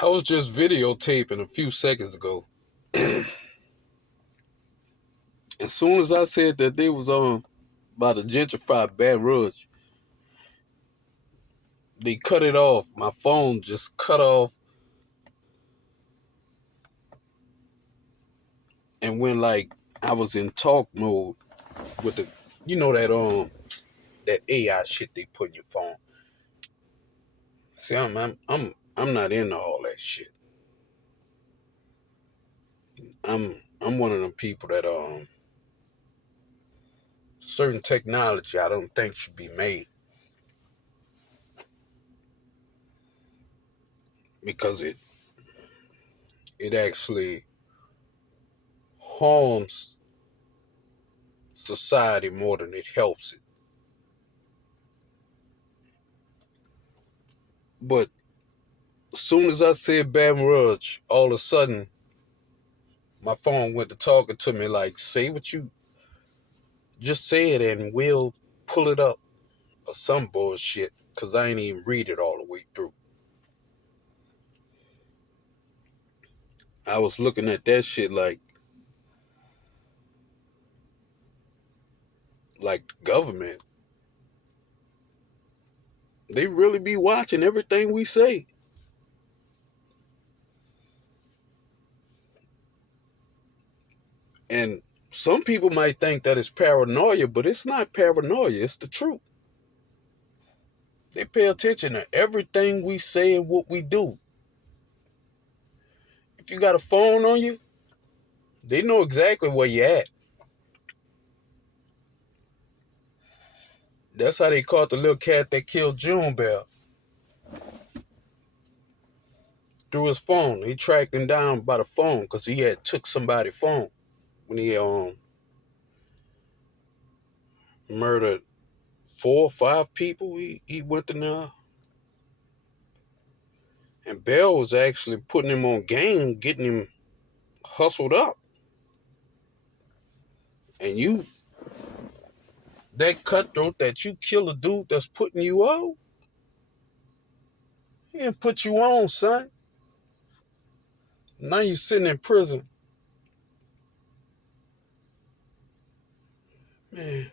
I was just videotaping a few seconds ago. As soon as I said that they was on about to gentrify Baton Rouge, they cut it off. My phone just cut off and went like I was in talk mode with the, that AI shit they put in your phone. See, I'm not into all that shit. I'm one of them people that certain technology I don't think should be made because it actually harms society more than it helps it. But as soon as I said Baton Rouge, all of a sudden my phone went to talking to me like, say what you just said and we'll pull it up or some bullshit because I ain't even read it all the way through. I was looking at that shit like the government. They really be watching everything we say. And some people might think that it's paranoia, but it's not paranoia. It's the truth. They pay attention to everything we say and what we do. If you got a phone on you, they know exactly where you at. That's how they caught the little cat that killed June Bell. Through his phone. He tracked him down by the phone because he had took somebody's phone when he murdered 4 or 5 people. He went in there. And Bell was actually putting him on game, getting him hustled up. And you, that cutthroat that you kill a dude that's putting you on, he didn't put you on, son. Now you sitting in prison. Man,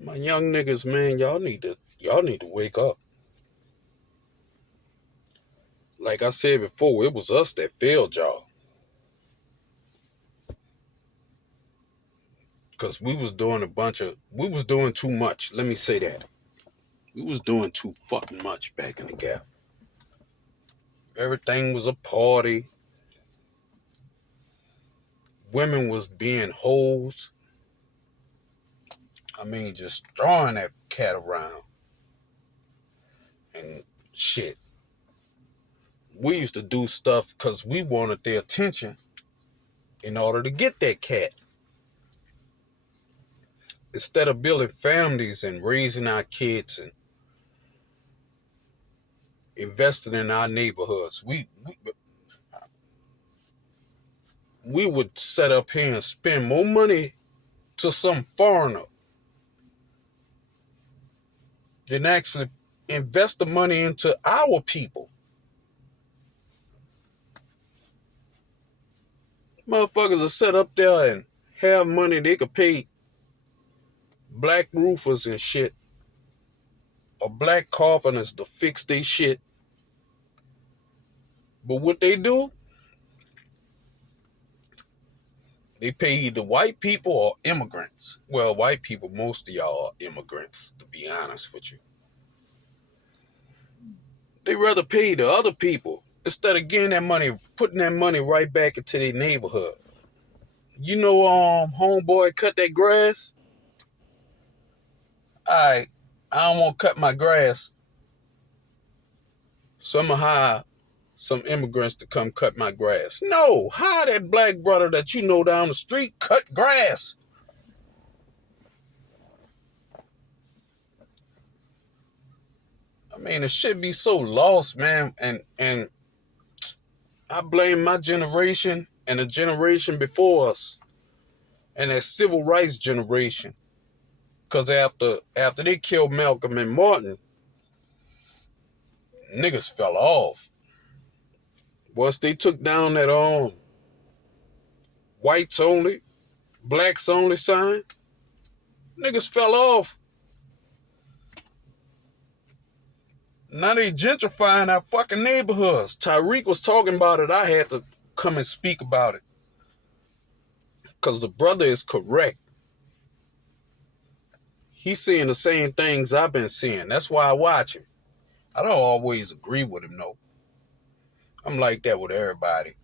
my young niggas, man, y'all need to wake up. Like I said before, it was us that failed y'all. Because we was doing too much. Let me say that. We was doing too fucking much back in the gap. Everything was a party. Women was being hoes. I mean, just throwing that cat around. And shit. We used to do stuff because we wanted their attention in order to get that cat. Instead of building families and raising our kids and investing in our neighborhoods, we would set up here and spend more money to some foreigner than actually invest the money into our people. Motherfuckers are set up there and have money they could pay black roofers and shit or black carpenters to fix their shit. But what they do, they pay either white people or immigrants. Well, white people, most of y'all are immigrants, to be honest with you. They rather pay the other people instead of getting that money, putting that money right back into their neighborhood. You know, homeboy cut that grass. I don't want to cut my grass. So I'm going to hire some immigrants to come cut my grass. No, hire that black brother that you know down the street, cut grass. I mean, it should be so lost, man. And I blame my generation and the generation before us and that civil rights generation. Because after they killed Malcolm and Martin, niggas fell off. Once they took down that whites only, blacks only sign, niggas fell off. Now they gentrifying our fucking neighborhoods. Tyreek was talking about it. I had to come and speak about it. Because the brother is correct. He's seeing the same things I've been seeing. That's why I watch him. I don't always agree with him, though. I'm like that with everybody.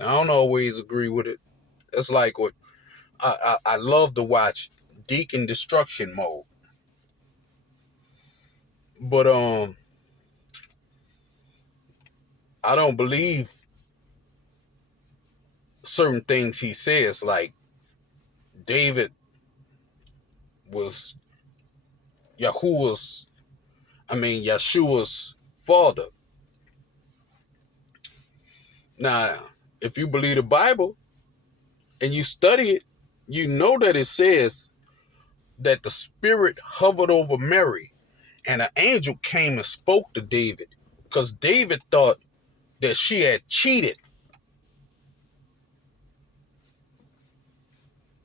I don't always agree with it. It's like what I love to watch Deacon Destruction Mode. But I don't believe certain things he says, like David was Yeshua's father. Now, if you believe the Bible and you study it, you know that it says that the spirit hovered over Mary and an angel came and spoke to David because David thought that she had cheated.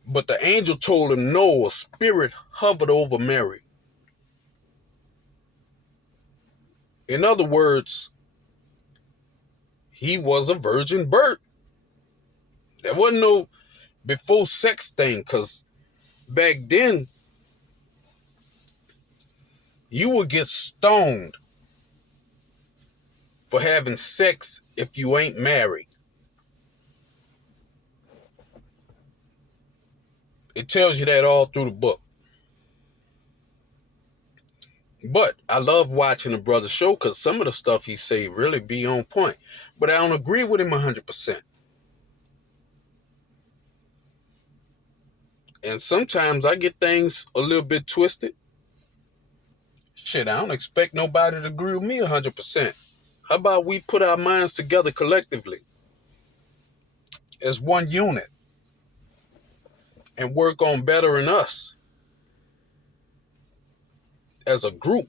But the angel told him, no, a spirit hovered over Mary. In other words, he was a virgin birth. There wasn't no before sex thing, because back then, you would get stoned for having sex if you ain't married. It tells you that all through the book. But I love watching the brother show because some of the stuff he say really be on point. But I don't agree with him 100%. And sometimes I get things a little bit twisted. Shit, I don't expect nobody to agree with me 100%. How about we put our minds together collectively as one unit and work on bettering us as a group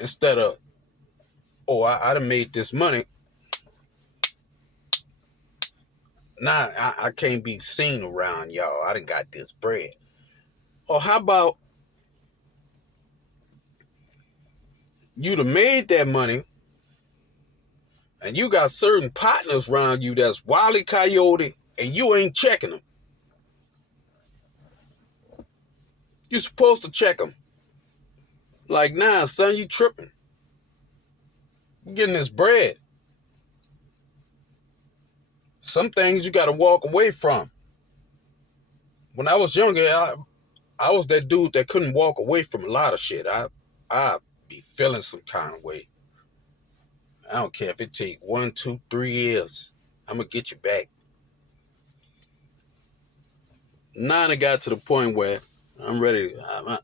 instead of, oh, I done made this money. Nah, I can't be seen around y'all. I done got this bread. Or how about you done made that money and you got certain partners around you that's wily coyote and you ain't checking them. You're supposed to check them. Like, nah, son, you tripping. You getting this bread. Some things you got to walk away from. When I was younger, I was that dude that couldn't walk away from a lot of shit. I be feeling some kind of way. I don't care if it take 1, 2, 3 years. I'm going to get you back. Now I got to the point where I'm ready.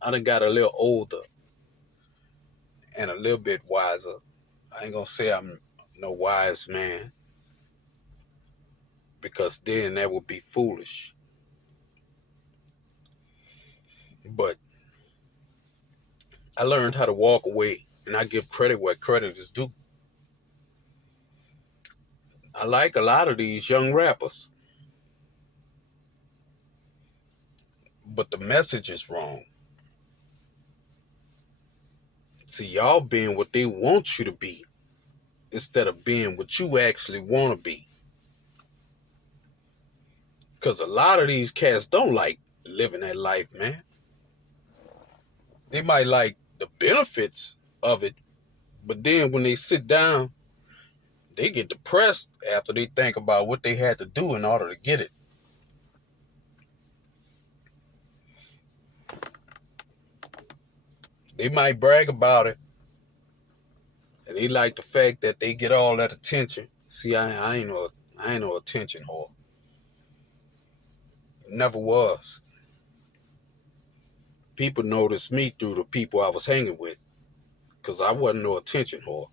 I done got a little older and a little bit wiser. I ain't going to say I'm no wise man, because then that would be foolish. But I learned how to walk away, and I give credit where credit is due. I like a lot of these young rappers, but the message is wrong. See, y'all being what they want you to be instead of being what you actually want to be. Because a lot of these cats don't like living that life, man. They might like the benefits of it, but then when they sit down, they get depressed after they think about what they had to do in order to get it. They might brag about it, and they like the fact that they get all that attention. See, I ain't no attention whore. Never was. People noticed me through the people I was hanging with, because I wasn't no attention whore.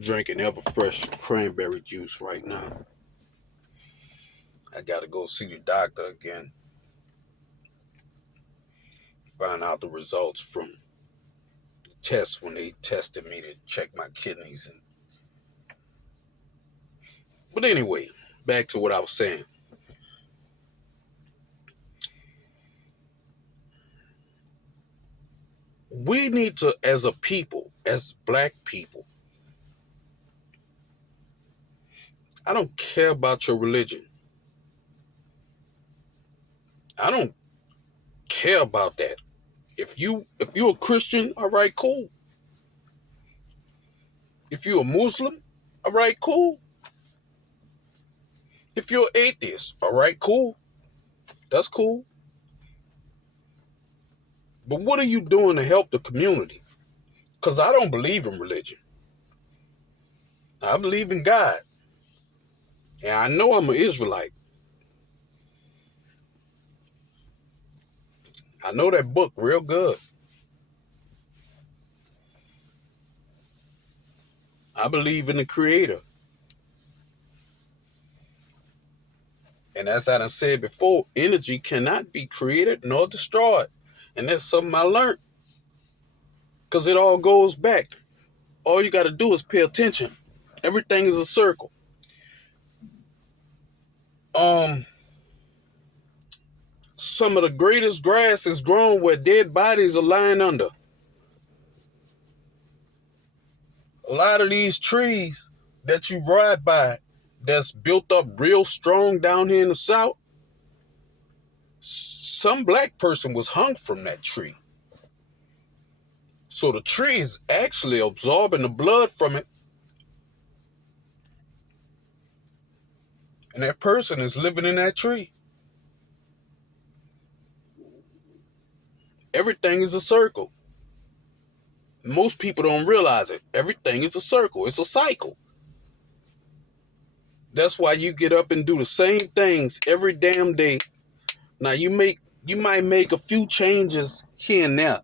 Drinking ever fresh cranberry juice right now. I got to go see the doctor again, find out the results from the tests when they tested me to check my kidneys. But anyway, back to what I was saying. We need to, as a people, as black people, I don't care about your religion. I don't care about that. If you're a Christian, all right, cool. If you're a Muslim, all right, cool. If you're an atheist, all right, cool. That's cool. But what are you doing to help the community? Because I don't believe in religion. I believe in God. And I know I'm an Israelite. I know that book real good. I believe in the Creator. And as I done said before, energy cannot be created nor destroyed. And that's something I learned. Because it all goes back. All you got to do is pay attention. Everything is a circle. Um, some of the greatest grass is grown where dead bodies are lying under. A lot of these trees that you ride by that's built up real strong down here in the South, some black person was hung from that tree. So the tree is actually absorbing the blood from it. And that person is living in that tree. Everything is a circle. Most people don't realize it. Everything is a circle. It's a cycle. That's why you get up and do the same things every damn day. Now you might make a few changes here and there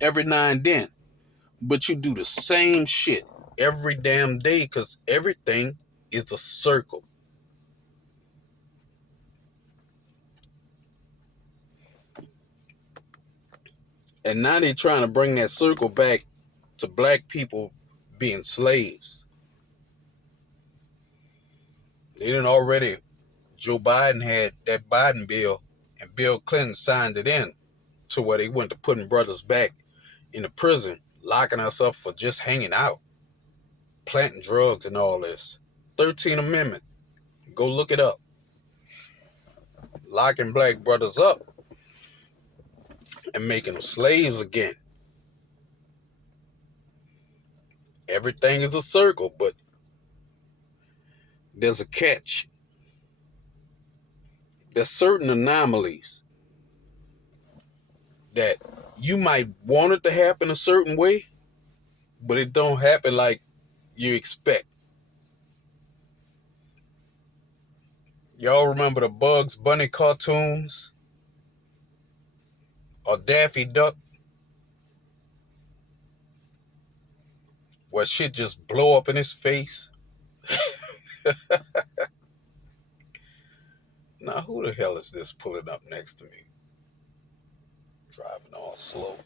every now and then, but you do the same shit every damn day because everything is a circle. And now they're trying to bring that circle back to black people being slaves. They didn't already, Joe Biden had that Biden bill and Bill Clinton signed it in to where they went to putting brothers back in the prison, locking us up for just hanging out, planting drugs and all this. 13th Amendment. Go look it up. Locking black brothers up and making them slaves again. Everything is a circle, but there's a catch. There's certain anomalies that you might want it to happen a certain way, but it don't happen like you expect. Y'all remember the Bugs Bunny cartoons? Or Daffy Duck? Where shit just blow up in his face? Now who the hell is this pulling up next to me? Driving all slow.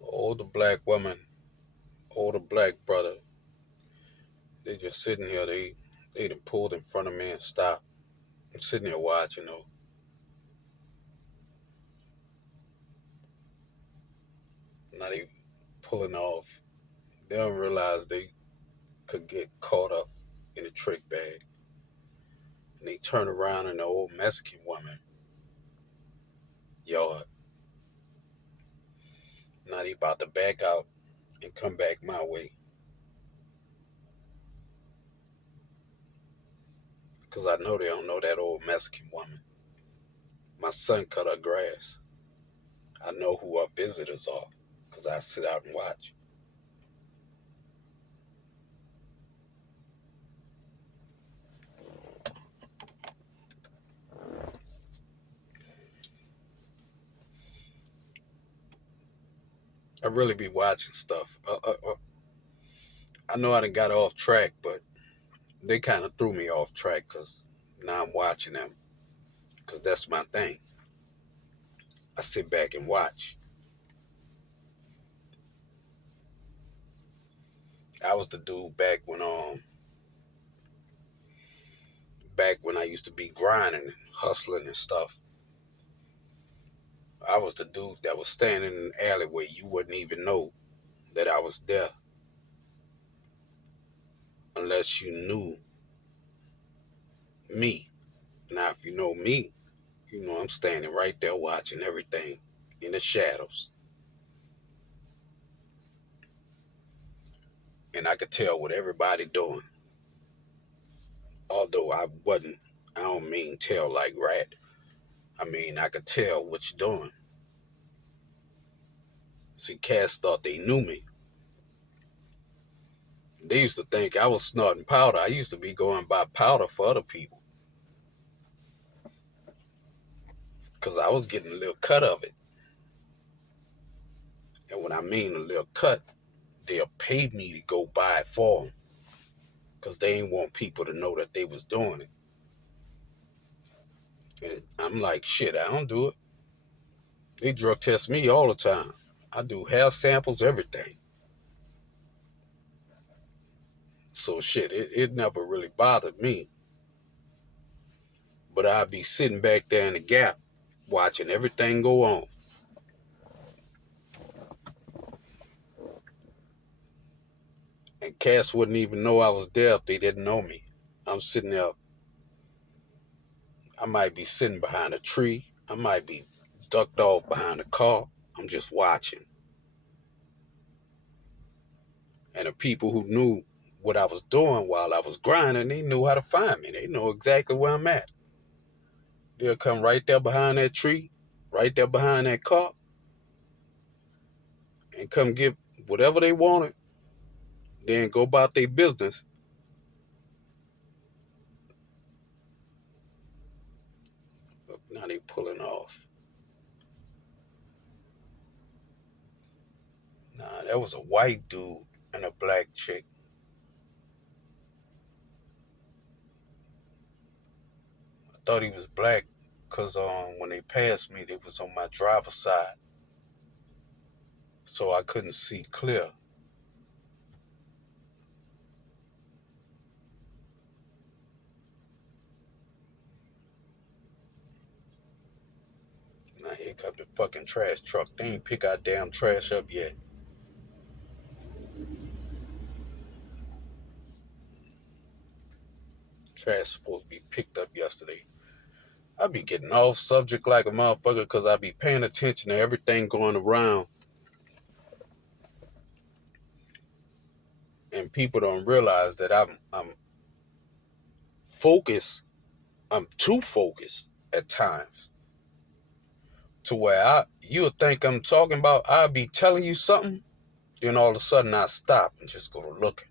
Older black woman, older black brother. They just sitting here, they done pulled in front of me and stopped. I'm sitting here watching though. Now they pulling off. They don't realize they could get caught up in a trick bag. And they turn around in the old Mexican woman yard. Now they about to back out and come back my way. Because I know they don't know that old Mexican woman. My son cut her grass. I know who our visitors are because I sit out and watch. I really be watching stuff. I know I done got off track, but they kind of threw me off track because now I'm watching them because that's my thing. I sit back and watch. I was the dude back when I used to be grinding and hustling and stuff. I was the dude that was standing in the alleyway. You wouldn't even know that I was there unless you knew me. Now, if you know me, you know I'm standing right there watching everything in the shadows. And I could tell what everybody doing. Although I don't mean tell like rat. I mean, I could tell what you're doing. See, cats thought they knew me. They used to think I was snorting powder. I used to be going by powder for other people because I was getting a little cut of it. And when I mean a little cut, they'll pay me to go buy it for them because they ain't want people to know that they was doing it. And I'm like, shit, I don't do it. They drug test me all the time. I do hair samples, everything. So shit, it never really bothered me. But I'd be sitting back there in the gap watching everything go on. And cats wouldn't even know I was there if they didn't know me. I'm sitting there. I might be sitting behind a tree. I might be ducked off behind a car. I'm just watching. And the people who knew what I was doing while I was grinding, they knew how to find me. They know exactly where I'm at. They'll come right there behind that tree, right there behind that car, and come get whatever they wanted, then go about their business. Look, now they pulling off. Nah, that was a white dude and a black chick. I thought he was black because when they passed me, they was on my driver's side. So I couldn't see clear. Now here come the fucking trash truck. They ain't pick our damn trash up yet. Trash supposed to be picked up yesterday. I be getting off subject like a motherfucker because I be paying attention to everything going around. And people don't realize that I'm focused. I'm too focused at times. To where you'll think I'm talking about, I'll be telling you something, then all of a sudden I stop and just go to looking.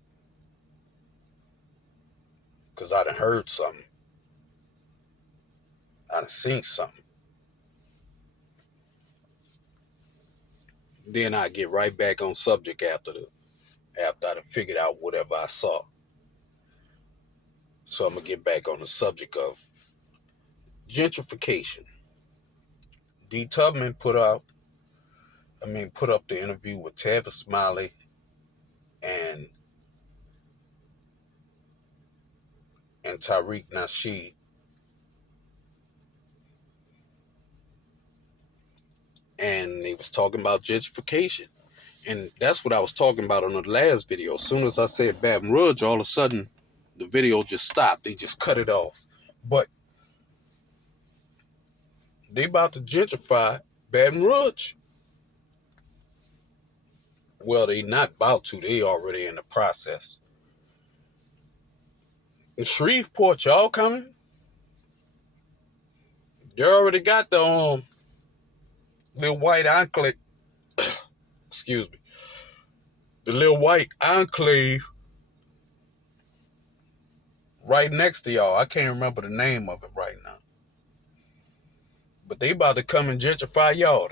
Because I done heard something. I done seen something. Then I get right back on subject after I done figured out whatever I saw. So I'm gonna get back on the subject of gentrification. D. Tubman put up the interview with Tavis Smiley and Tariq Nasheed. And they was talking about gentrification. And that's what I was talking about on the last video. As soon as I said Baton Rouge, all of a sudden the video just stopped. They just cut it off. But they about to gentrify Baton Rouge. Well, they not about to. They already in the process. In Shreveport, y'all coming? They already got the little white enclave. Excuse me. The little white enclave right next to y'all. I can't remember the name of it right now. But they about to come and gentrify y'all.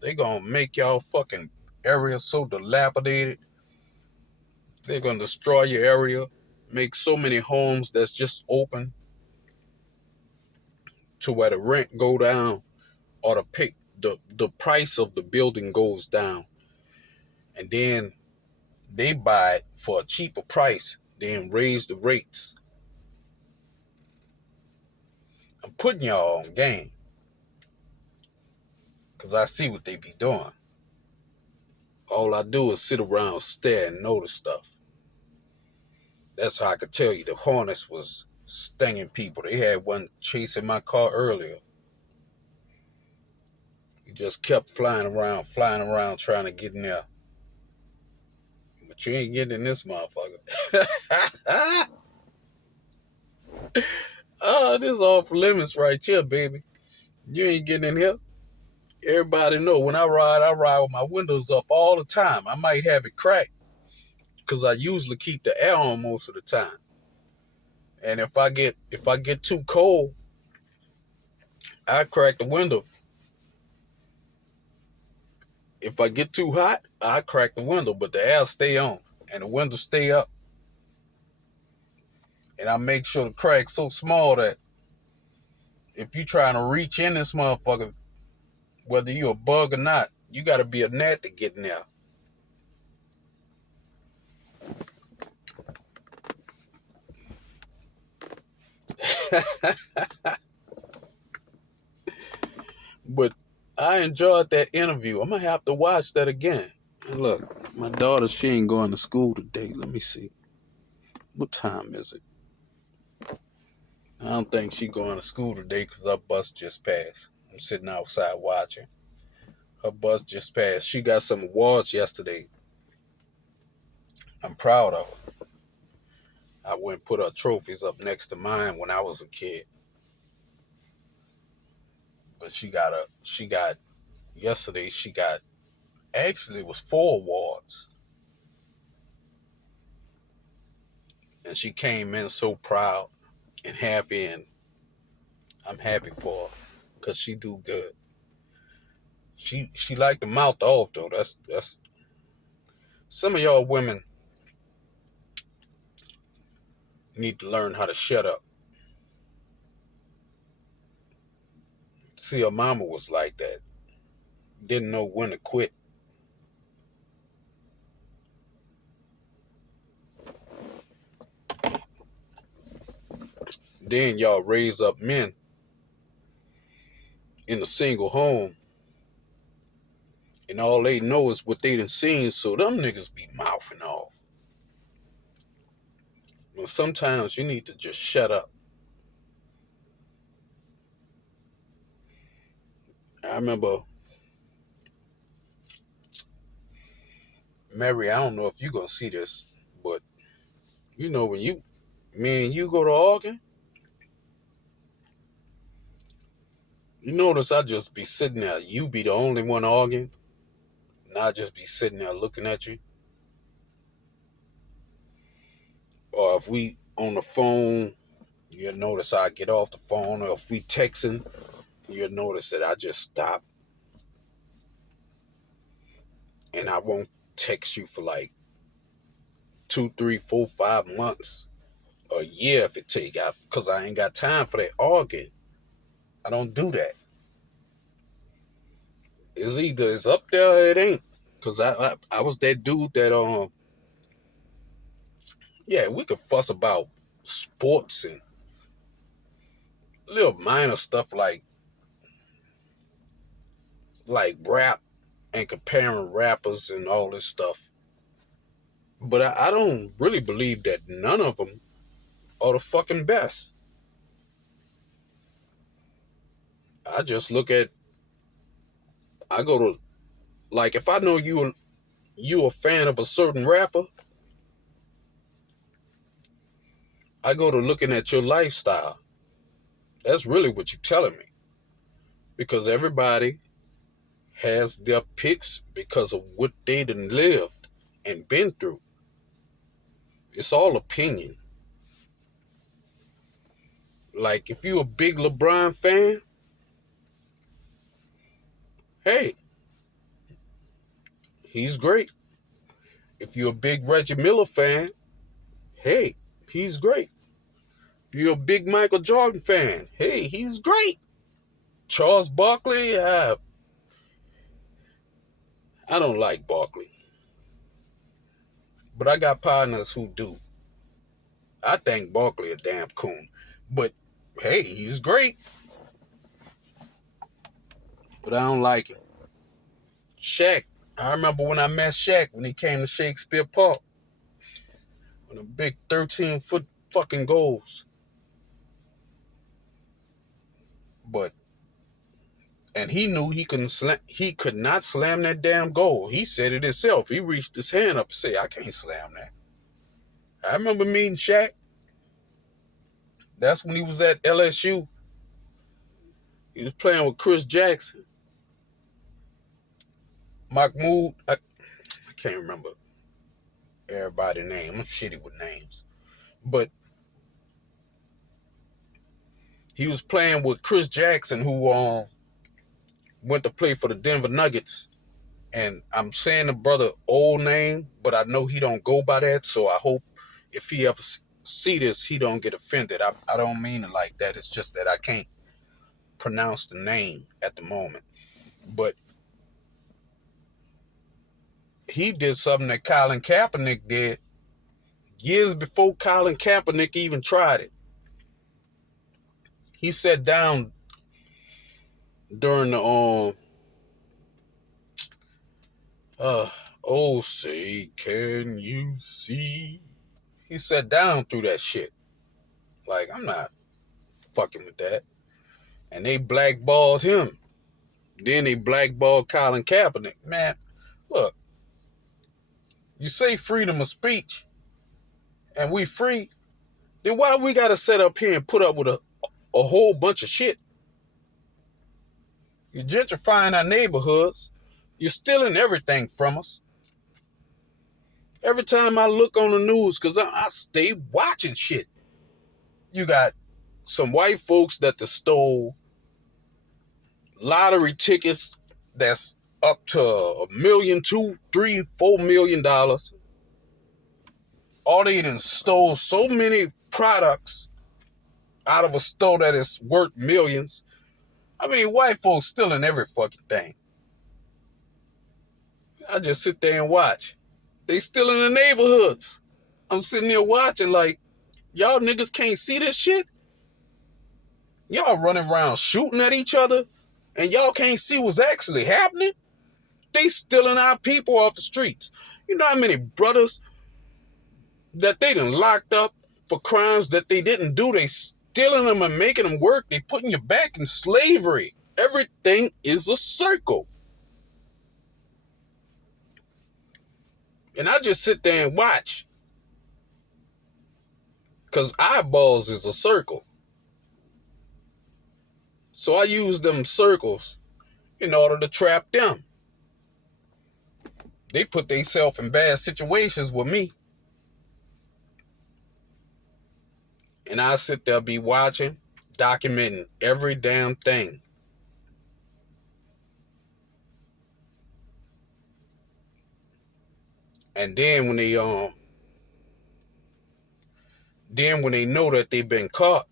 They gonna make y'all fucking area so dilapidated. They're gonna destroy your area, make so many homes that's just open to where the rent go down or the price of the building goes down, and then they buy it for a cheaper price, then raise the rates. I'm putting y'all on game because I see what they be doing. All I do is sit around, stare, and notice stuff. That's how I could tell you the Hornets was stinging people. They had one chasing my car earlier. He just kept flying around, trying to get in there. But you ain't getting in this motherfucker. Oh, this is off limits right here, baby. You ain't getting in here. Everybody know when I ride with my windows up all the time. I might have it cracked because I usually keep the air on most of the time. And if I get too cold, I crack the window. If I get too hot, I crack the window, but the air stay on and the window stay up. And I make sure the crack's so small that if you trying to reach in this motherfucker, whether you a bug or not, you got to be a gnat to get in there. But I enjoyed that interview. I'm going to have to watch that again. And look, my daughter, she ain't going to school today. Let me see. What time is it? I don't think she going to school today because her bus just passed. I'm sitting outside watching. Her bus just passed. She got some awards yesterday. I'm proud of her. I went and put her trophies up next to mine when I was a kid. But yesterday she got, actually it was 4 awards. And she came in so proud and happy, and I'm happy for her because she do good. She like to mouth off though. That's some of y'all women need to learn how to shut up. See, her mama was like that. Didn't know when to quit. Then y'all raise up men in a single home, and all they know is what they done seen, so them niggas be mouthing off. Well, sometimes you need to just shut up. I remember, Mary, I don't know if you gonna see this, but you know when me and you go to Oregon, you notice I just be sitting there. You be the only one arguing, and I just be sitting there looking at you. Or if we on the phone, you'll notice I get off the phone. Or if we texting, you'll notice that I just stop. And I won't text you for like 2, 3, 4, 5 months. Or a year if it take out. Because I ain't got time for that arguing. I don't do that. It's either it's up there or it ain't. Because I was that dude that, yeah, we could fuss about sports and little minor stuff like rap and comparing rappers and all this stuff. But I don't really believe that none of them are the fucking best. I just look at, I go to, like, if I know you a fan of a certain rapper, I go to looking at your lifestyle. That's really what you're telling me. Because everybody has their picks because of what they done lived and been through. It's all opinion. Like, if you a big LeBron fan, hey, he's great. If you're a big Reggie Miller fan, hey, he's great. If you're a big Michael Jordan fan, hey, he's great. Charles Barkley, I don't like Barkley. But I got partners who do. I think Barkley a damn coon. But hey, he's great. But I don't like him. Shaq. I remember when I met Shaq when he came to Shakespeare Park. On a big 13-foot fucking goals. But and he knew he could not slam that damn goal. He said it himself. He reached his hand up and said, I can't slam that. I remember meeting Shaq. That's when he was at LSU. He was playing with Chris Jackson. Mahmoud, I can't remember everybody's name. I'm shitty with names. But he was playing with Chris Jackson, who went to play for the Denver Nuggets. And I'm saying the brother old name, but I know he don't go by that. So I hope if he ever see this, he don't get offended. I don't mean it like that. It's just that I can't pronounce the name at the moment. But he did something that Colin Kaepernick did years before Colin Kaepernick even tried it. He sat down during the oh say can you see? He sat down through that shit. Like, I'm not fucking with that. And they blackballed him. Then they blackballed Colin Kaepernick. Man, look, you say freedom of speech and we free, then why we gotta sit up here and put up with a whole bunch of shit? You're gentrifying our neighborhoods. You're stealing everything from us. Every time I look on the news, because I stay watching shit, you got some white folks that stole lottery tickets that's up to $1 million, $2, $3, $4 million. Or they done stole so many products out of a store that is worth millions. I mean, white folks stealing every fucking thing. I just sit there and watch. They still in the neighborhoods. I'm sitting there watching like, y'all niggas can't see this shit? Y'all running around shooting at each other and y'all can't see what's actually happening? They stealing our people off the streets. You know how many brothers that they done locked up for crimes that they didn't do? They stealing them and making them work. They putting you back in slavery. Everything is a circle. And I just sit there and watch. Because eyeballs is a circle. So I use them circles in order to trap them. They put themselves in bad situations with me. And I sit there be watching, documenting every damn thing. And then when they know that they've been caught,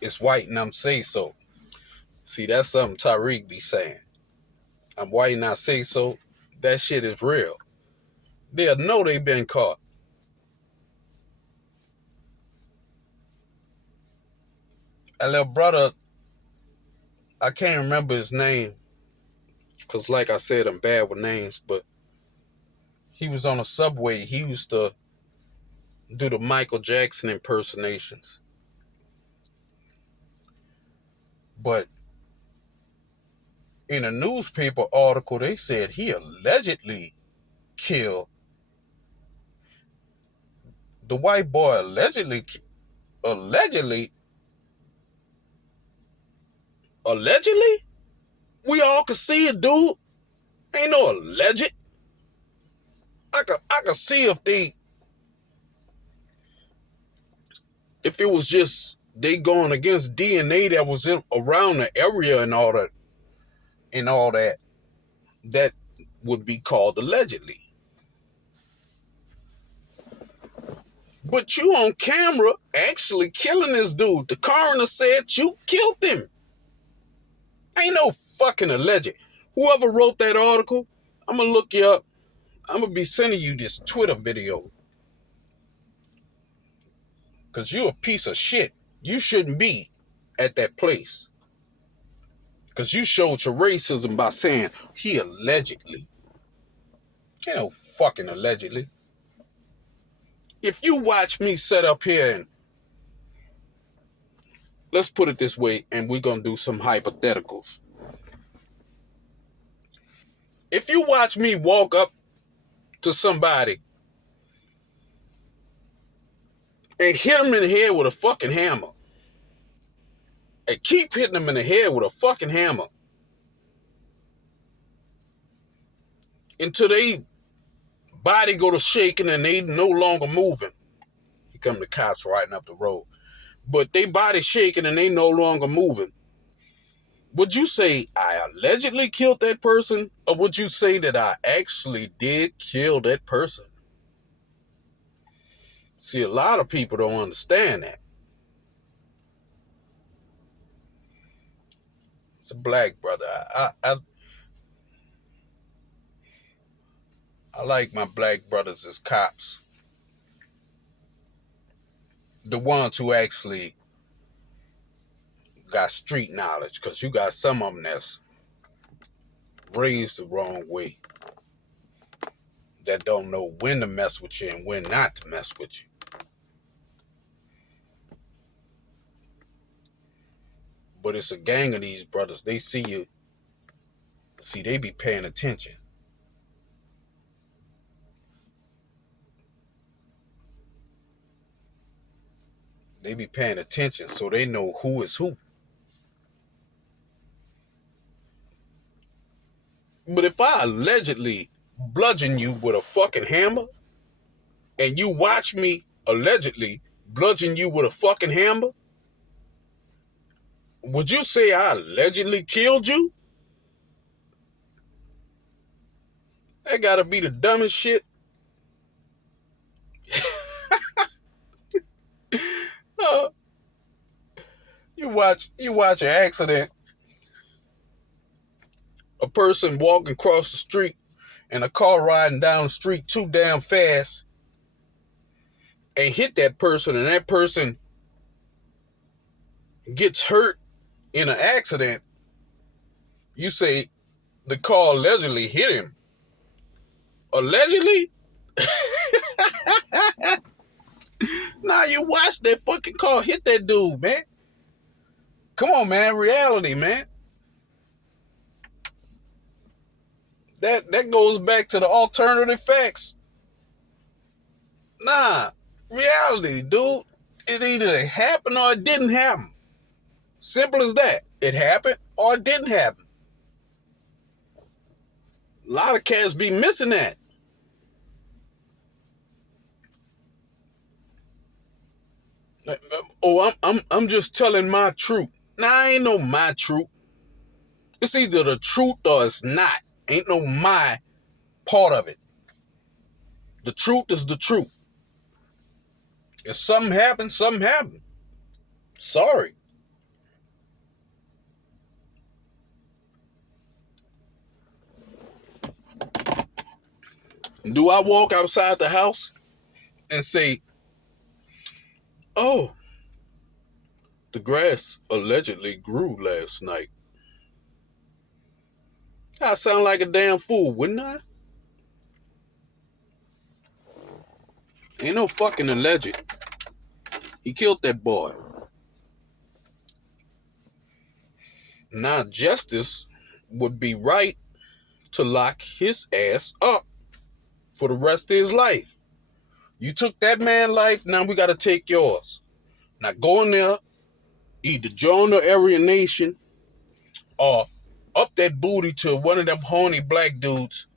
it's white and I'm say so. See, that's something Tariq be saying. I'm white and I say so. That shit is real. They'll know they've been caught. A little brother, I can't remember his name, because like I said, I'm bad with names, but he was on a subway. He used to do the Michael Jackson impersonations. But in a newspaper article, they said he allegedly killed the white boy. Allegedly. We all could see it, dude. Ain't no alleged. I could see if it was just they going against DNA that was around the area and all that. that would be called allegedly. But you on camera actually killing this dude. The coroner said you killed him. Ain't no fucking alleged. Whoever wrote that article, I'm going to look you up. I'm going to be sending you this Twitter video. Because you a piece of shit. You shouldn't be at that place. Because you showed your racism by saying he allegedly. Ain't no fucking allegedly. If you watch me set up here and let's put it this way, and we're going to do some hypotheticals. If you watch me walk up to somebody and hit them in the head with a fucking hammer, and keep hitting them in the head with a fucking hammer until they body go to shaking and they no longer moving. Here come the cops riding up the road. But they body shaking and they no longer moving. Would you say I allegedly killed that person? Or would you say that I actually did kill that person? See, a lot of people don't understand that. It's a black brother. I like my black brothers as cops. The ones who actually got street knowledge. Because you got some of them that's raised the wrong way. That don't know when to mess with you and when not to mess with you. But it's a gang of these brothers. They see you. See, they be paying attention. They be paying attention so they know who is who. But if I allegedly bludgeon you with a fucking hammer and you watch me allegedly bludgeon you with a fucking hammer, would you say I allegedly killed you? That gotta be the dumbest shit. You watch an accident. A person walking across the street and a car riding down the street too damn fast and hit that person, and that person gets hurt in an accident. You say the car allegedly hit him. Allegedly? Nah, you watch that fucking car hit that dude, man. Come on, man. Reality, man. That goes back to the alternative facts. Nah, reality, dude. It either happened or it didn't happen. Simple as that. It happened or it didn't happen. A lot of cats be missing that. Oh, I'm just telling my truth. Nah, I ain't no my truth. It's either the truth or it's not. Ain't no my part of it. The truth is the truth. If something happened, something happened. Sorry. Do I walk outside the house and say, oh, the grass allegedly grew last night? I sound like a damn fool, wouldn't I? Ain't no fucking alleged. He killed that boy. Now justice would be right to lock his ass up for the rest of his life. You took that man's life, now we got to take yours. Now go in there, either join the Aryan Nation or up that booty to one of them horny black dudes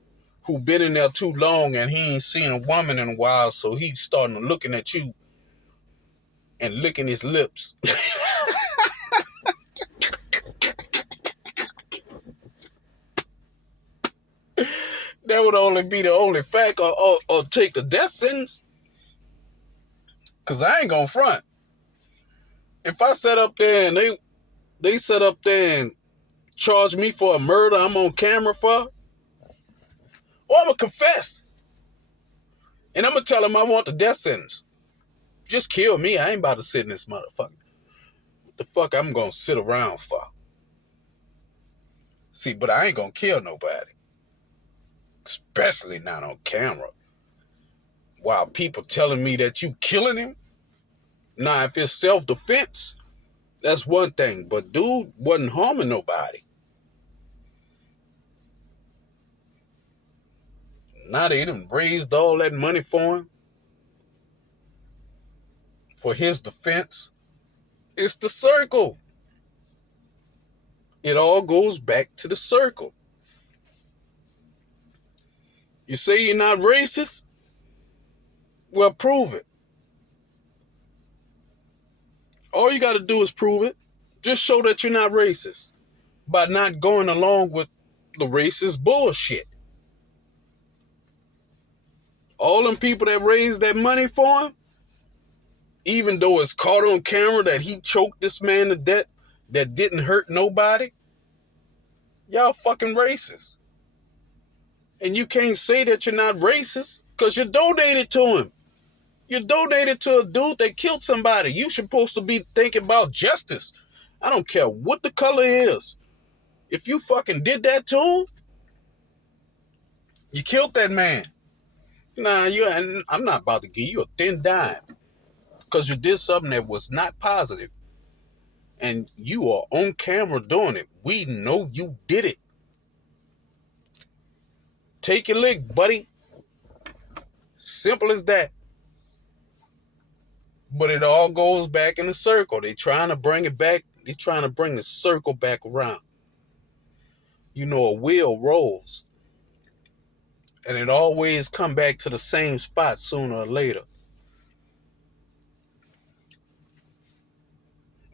who been in there too long and he ain't seen a woman in a while, so he's starting looking at you and licking his lips. That would only be the only fact, or take the death sentence. Cause I ain't gonna front. If I sat up there and they set up there and charge me for a murder I'm on camera for, or I'm gonna confess. And I'm gonna tell them I want the death sentence. Just kill me. I ain't about to sit in this motherfucker. What the fuck I'm gonna sit around for? See, but I ain't gonna kill nobody. Especially not on camera. While people telling me that you killing him. Now, if it's self-defense, that's one thing. But dude wasn't harming nobody. Now they done raised all that money for him. For his defense. It's the circle. It all goes back to the circle. You say you're not racist? Well, prove it. All you got to do is prove it. Just show that you're not racist by not going along with the racist bullshit. All them people that raised that money for him, even though it's caught on camera that he choked this man to death that didn't hurt nobody, y'all fucking racist. And you can't say that you're not racist because you donated to him. You donated to a dude that killed somebody. You supposed to be thinking about justice. I don't care what the color is. If you fucking did that to him, you killed that man. Nah, I'm not about to give you a thin dime because you did something that was not positive. And you are on camera doing it. We know you did it. Take your lick, buddy. Simple as that. But it all goes back in a circle. They trying to bring it back. They trying to bring the circle back around. You know, a wheel rolls. And it always come back to the same spot sooner or later.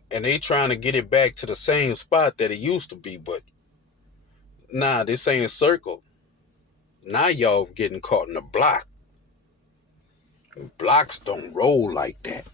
And they trying to get it back to the same spot that it used to be. But nah, this ain't a circle. Now y'all getting caught in a block. Blocks don't roll like that.